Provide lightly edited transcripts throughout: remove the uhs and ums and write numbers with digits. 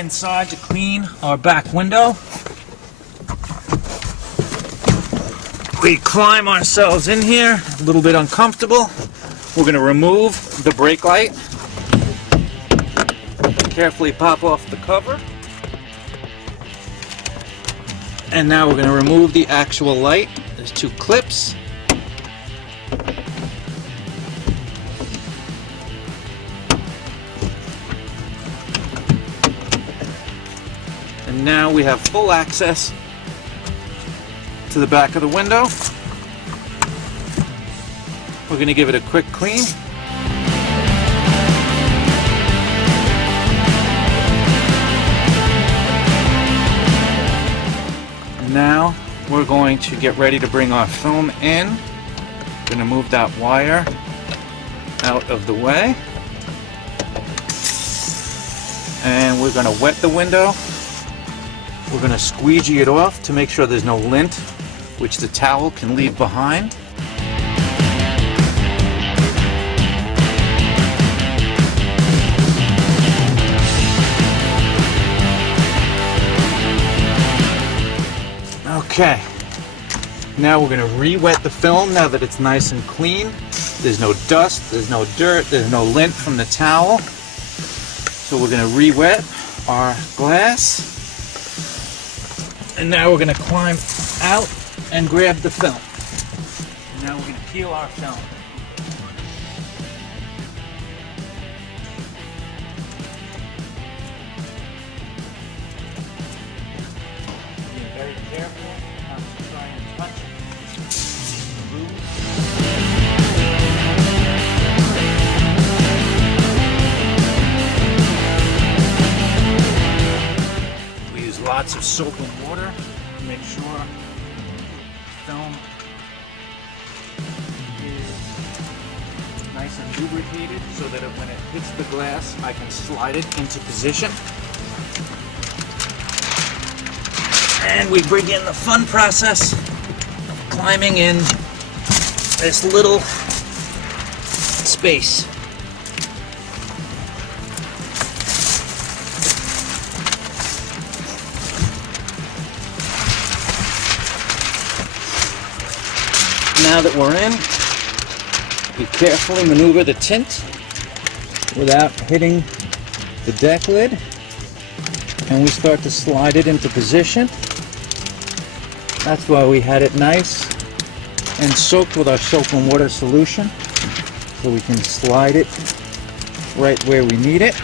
inside to clean our back window. We climb ourselves in here, a little bit uncomfortable. We're going to remove the brake light. Carefully pop off the cover. And now we're going to remove the actual light. There's two clips. And now we have full access to the back of the window. We're going to give it a quick clean. Now we're going to get ready to bring our film in. We're going to move that wire out of the way. And we're going to wet the window. We're going to squeegee it off to make sure there's no lint, which the towel can leave behind. Okay, now we're going to re-wet the film now that it's nice and clean. There's no dust, there's no dirt, there's no lint from the towel. So we're going to re-wet our glass. And now we're going to climb out and grab the film. And now we're going to peel our film. Being very careful. Try and touch glue. We use lots of soap and water to make sure the film is nice and lubricated so that when it hits the glass, I can slide it into position. And we begin the fun process of climbing in this little space. Now that we're in, we carefully maneuver the tint without hitting the deck lid, and we start to slide it into position. That's why we had it nice and soaked with our soap and water solution, so we can slide it right where we need it.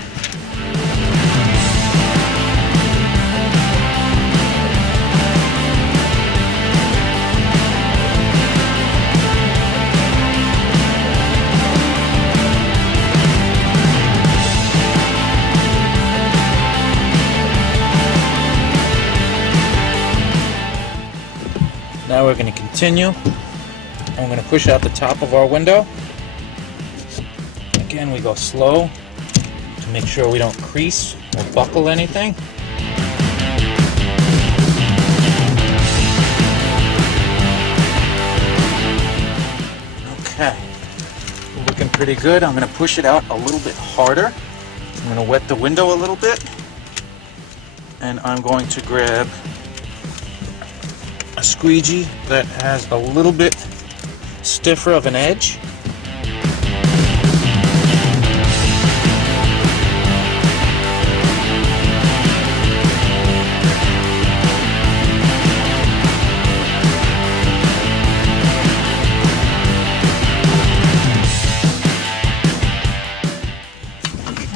Now we're going to continue, and we're going to push out the top of our window. Again, we go slow to make sure we don't crease or buckle anything. Okay, looking pretty good. I'm going to push it out a little bit harder. I'm going to wet the window a little bit, and I'm going to grab a squeegee that has a little bit stiffer of an edge.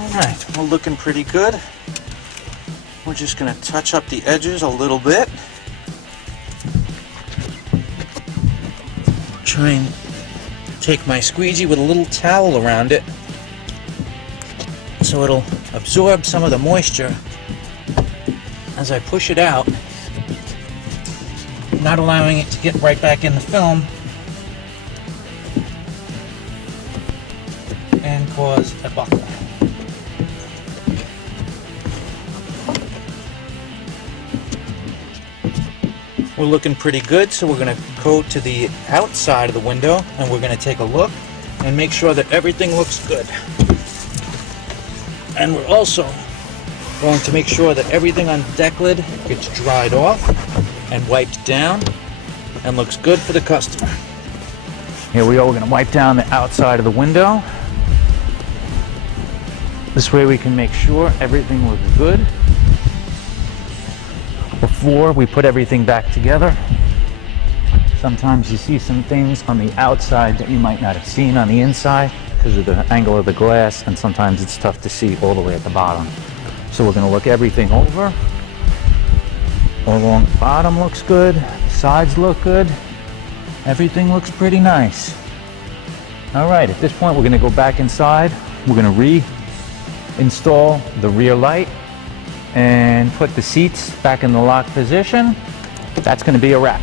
Alright, we're looking pretty good. We're just going to touch up the edges a little bit. Try and take my squeegee with a little towel around it so it'll absorb some of the moisture as I push it out, not allowing it to get right back in the film and cause a buckle. We're looking pretty good, so we're going to go to the outside of the window and we're going to take a look and make sure that everything looks good. And we're also Going to make sure that everything on the deck lid gets dried off and wiped down and looks good for the customer. Here we are, we're going to wipe down the outside of the window. This way we can make sure everything looks good before we put everything back together. Sometimes you see some things on the outside that you might not have seen on the inside because of the angle of the glass, and sometimes it's tough to see all the way at the bottom. So we're going to look everything over. All along the bottom looks good, the sides look good, everything looks pretty nice. Alright, at this point we're going to go back inside, we're going to reinstall the rear light and put the seats back in the lock position. That's going to be a wrap.